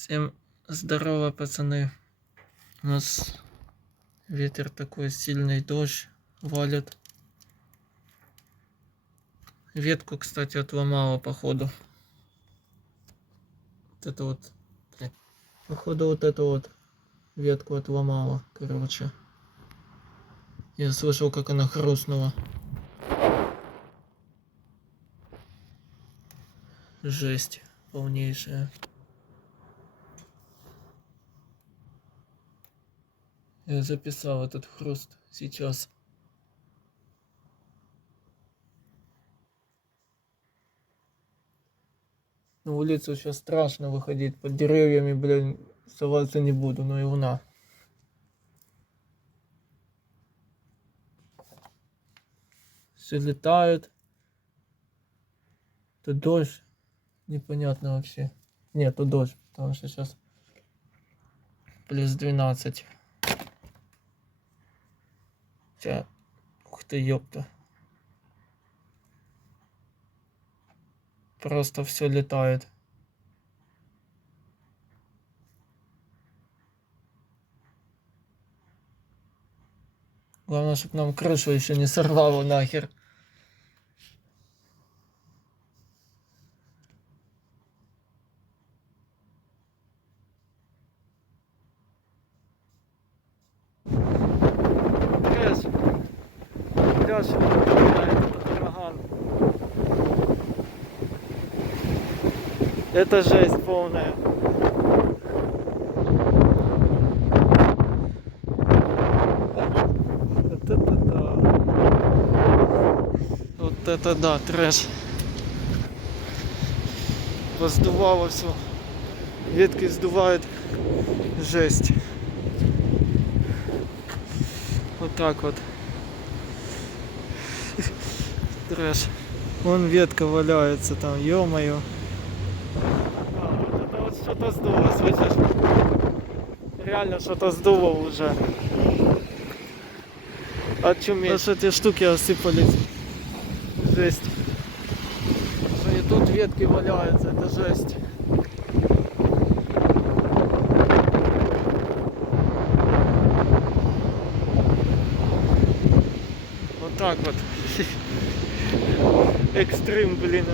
Всем здорово, пацаны. У нас ветер такой сильный, дождь валит. Ветку, кстати, отломала, походу. Вот это вот. Походу, вот эту вот ветку отломала, короче. Я слышал, как она хрустнула. Жесть полнейшая. Я записал этот хруст сейчас. На улицу сейчас страшно выходить. Под деревьями, блин, оставаться не буду, но и луна. Все летают. Это дождь. Непонятно вообще. Нет, то дождь, потому что сейчас плюс 12. Хотя, ух ты, ёпта. Просто все летает. Главное, чтобы нам крышу еще не сорвало нахер. Пляж, ураган. Это жесть полная. Вот это да. Вот это да, трэш. Воздувало все. Ветки сдувают. Жесть. Вот так вот. Трэш. Вон ветка валяется там, ё-моё. Вот это вот что-то сдуло, слышишь? Реально что-то сдуло уже. Очуметь. Аж эти штуки осыпались. Жесть. Что и тут ветки валяются, это жесть. Вот так вот. Экстрим, блин.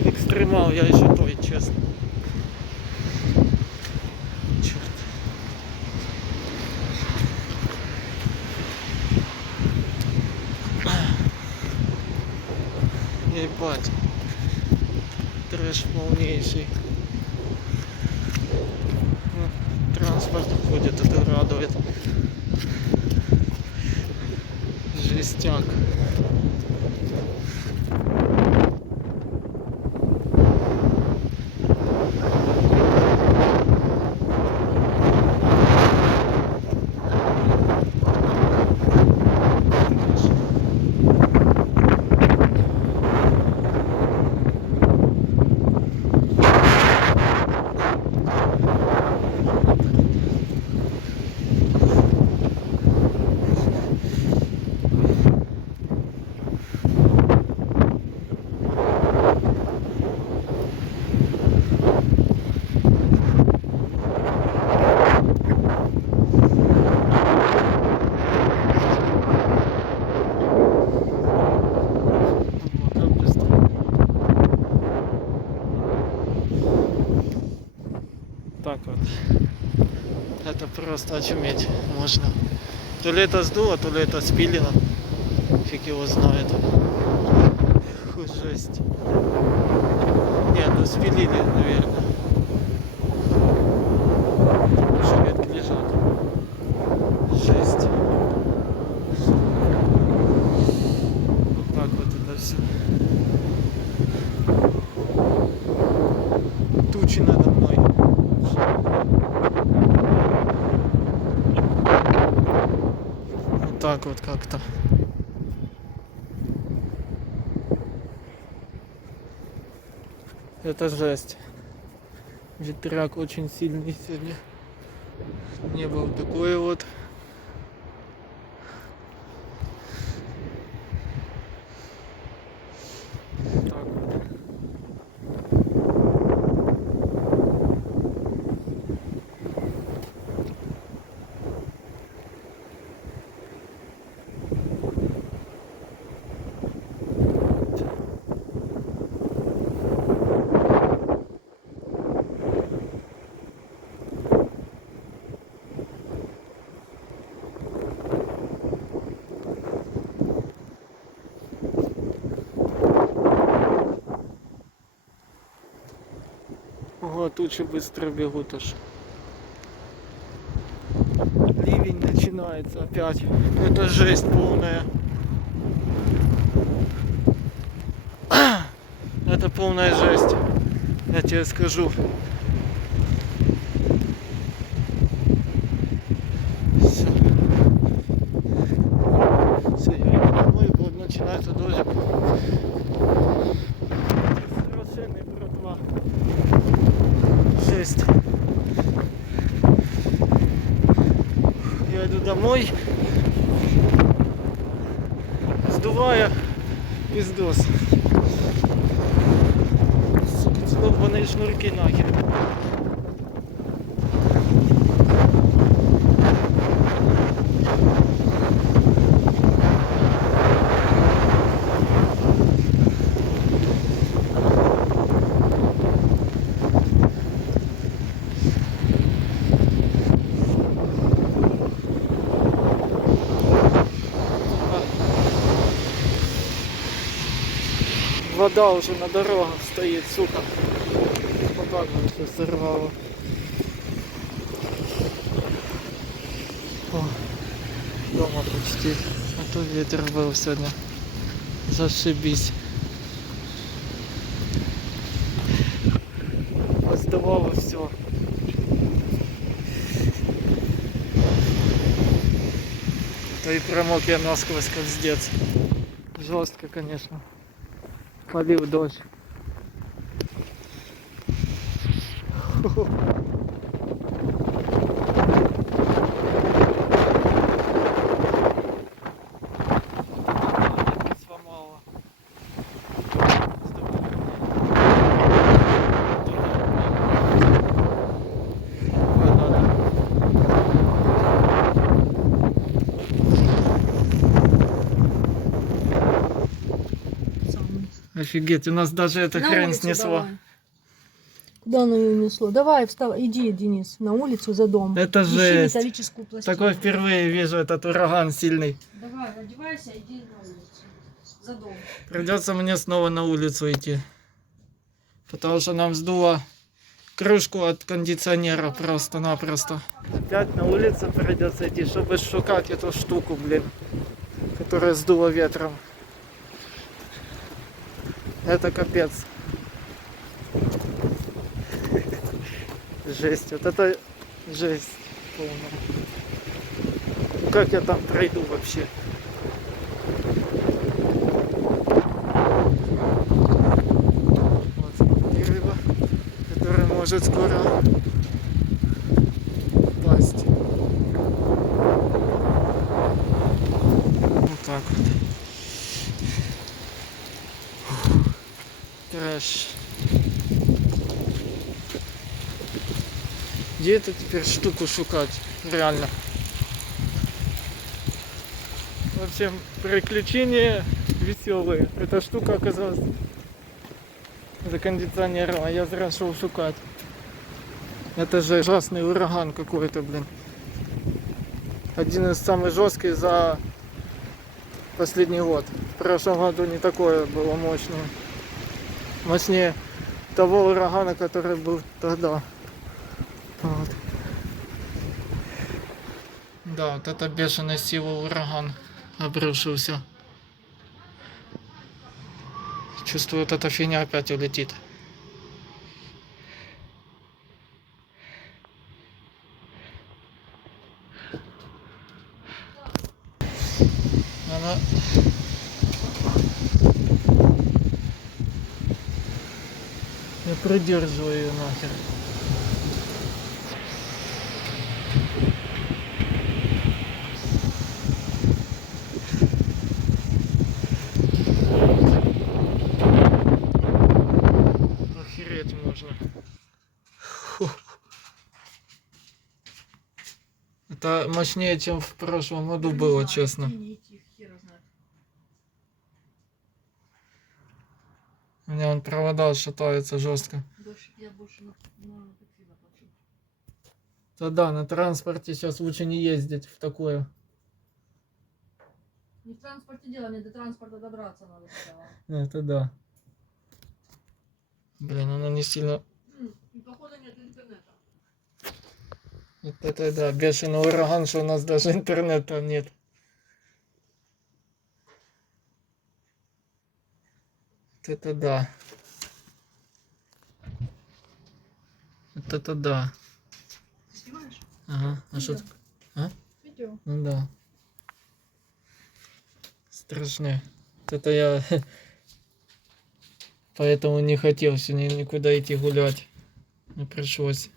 Экстремал я еще той, честно. Черт. Ебать. Трэш полнейший. Транспорт ходит, это радует. Жестяк. Так вот. Это просто очуметь можно. То ли это сдуло, то ли это спилено. Фиг его знает. Фу, жесть. Нет, ну спилили, наверное. Уже ветки лежат. Жесть. Вот так вот это все. Тучи надо мной. Вот так вот как-то. Это жесть. Ветряк очень сильный сегодня. Небо вот такое вот. Так вот. Ого, тучи быстро бегут аж. Ливень начинается опять. Это жесть полная. Это полная жесть. Я тебе скажу. Все. Все, я иду домой, вот начинается дождик. Совершенный братва. Жесть. Я иду домой, сдувая пиздос. Сука, долбаные шнурки нахер. Вода уже на дорогах стоит, сука. Вот так вот все сорвало. О, дома почти. А то ветер был сегодня. Зашибись. Поздавало все. То и промок я насквозь, капздец. Жестко, конечно. Полил дождь. Сломало. Офигеть, у нас даже эта На хрень улицу снесла. давай. Куда оно ее несло? Давай, вставай, иди, Денис, на улицу за дом. Это Ищи жесть. металлическую пластину. Такой впервые вижу этот ураган сильный. Давай, одевайся, иди на улицу. За дом. Придется мне снова на улицу идти. Потому что нам сдуло крышку от кондиционера просто-напросто. Опять на улицу придется идти, чтобы шукать эту штуку, блин, которая сдуло ветром. Это капец. Жесть. Вот это жесть полная. Ну как я там пройду вообще? Вот дерево, которое может скоро упасть. Вот так вот. Трэш. Где это теперь штуку шукать? Реально. В общем, приключения веселые. Эта штука оказалась за кондиционером, а я зря шел шукать. Это же ужасный ураган какой-то, блин. Один из самых жестких за последний год. В прошлом году не такое было мощное. Мощнее того урагана, который был тогда. Вот. Да, вот это бешеная сила ураган обрушился. Чувствую, вот эта фигня опять улетит. Она... Я придерживаю ее нахер. Охереть можно. Фу. Это мощнее, чем в прошлом году было, честно. У меня он провода шатается жестко. Да, на транспорте сейчас лучше не ездить в такое. Не в транспорте дело, мне до транспорта добраться надо сначала. Это да. Блин, она не сильно... нет интернета. Вот это да, бешеный ураган, что у нас даже интернета нет. Вот это да. Вот это да. Ты снимаешь? Ага. А что Видео. такое? А? Видео. Ну да. Страшно. Вот это я поэтому не хотел сегодня никуда идти гулять. Не пришлось.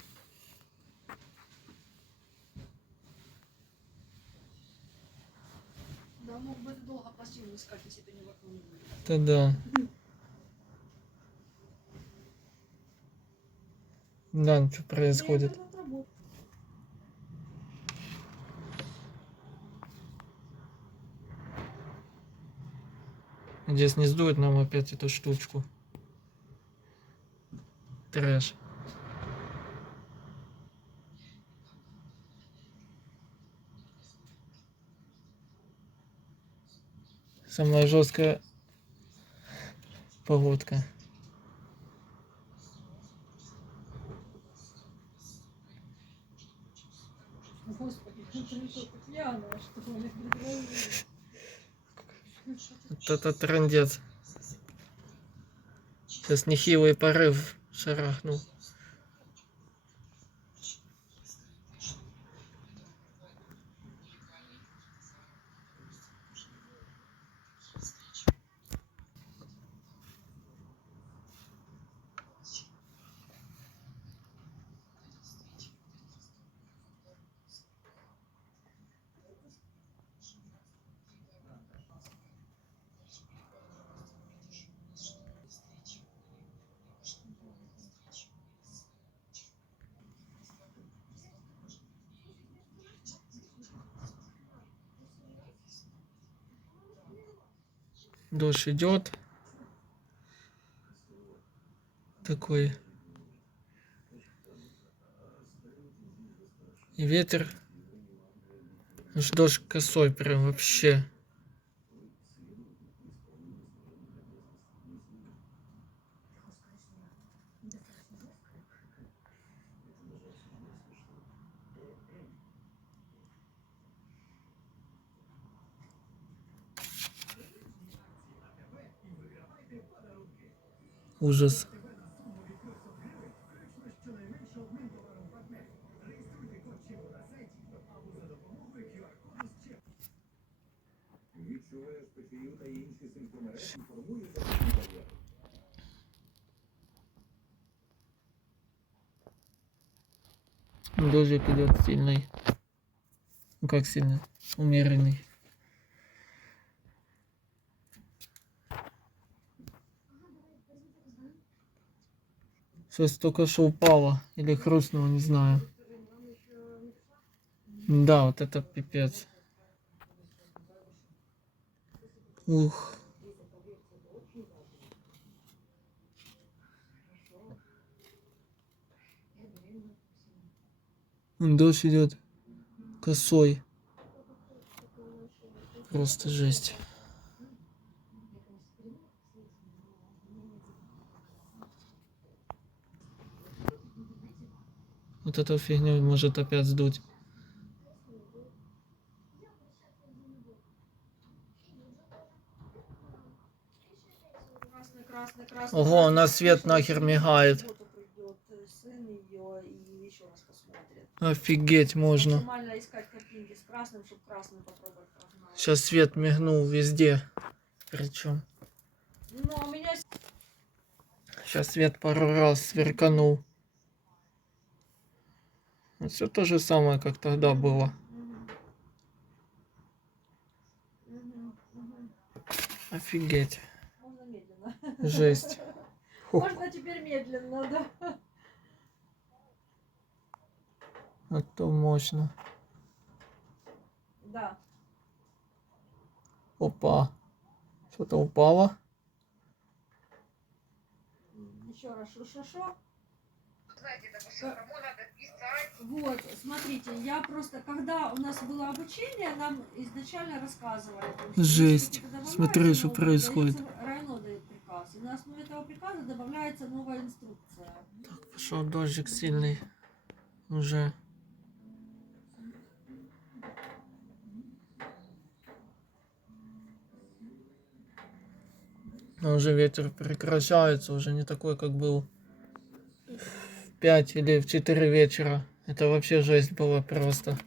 Да, мог бы ты долго пластину искать, если ты не в окно не вылез. Это да. Да, что происходит. Интернет работает. Здесь не сдует нам опять эту штучку. Трэш. Самая жесткая погодка. Господи, ты что, ты пьяная, что ли? Вот это трындец. Сейчас нехилый порыв шарахнул. Дождь идет. Такой. И ветер. Аж дождь косой прям вообще. Ужас. Дождик идет сильный. Ну как сильный? Умеренный. Сейчас только что упало. Или хрустнуло, не знаю. Да, вот это пипец. Ух. Дождь идет косой. Просто жесть. Вот эту фигню может опять сдуть. Красный, красный, красный. Ого, у нас свет нахер мигает. Придет сын ее и еще раз посмотрит. Офигеть можно. Максимально искать картинки с красным, чтобы красным попробовать прогнать. Сейчас свет мигнул везде. Причем. Ну, у меня... Сейчас свет пару раз сверканул. Все то же самое, как тогда было. Офигеть. Можно медленно. Жесть. Фух. Можно теперь медленно, да. А то мощно. Да. Опа. Что-то упало. Еще раз, шо-шо-шо. Знаете, допустим, кому надо писать. Вот, смотрите, я просто, когда у нас было обучение, нам изначально рассказывали. что Жесть. если кто-то Смотри, добавляет что новое, происходит. дается- РайНО дает приказ. И на основе этого приказа добавляется новая инструкция. Пошел дождик сильный уже. Но уже ветер прекращается, уже не такой, как был в 5 или в 4 вечера. Это вообще жесть было просто.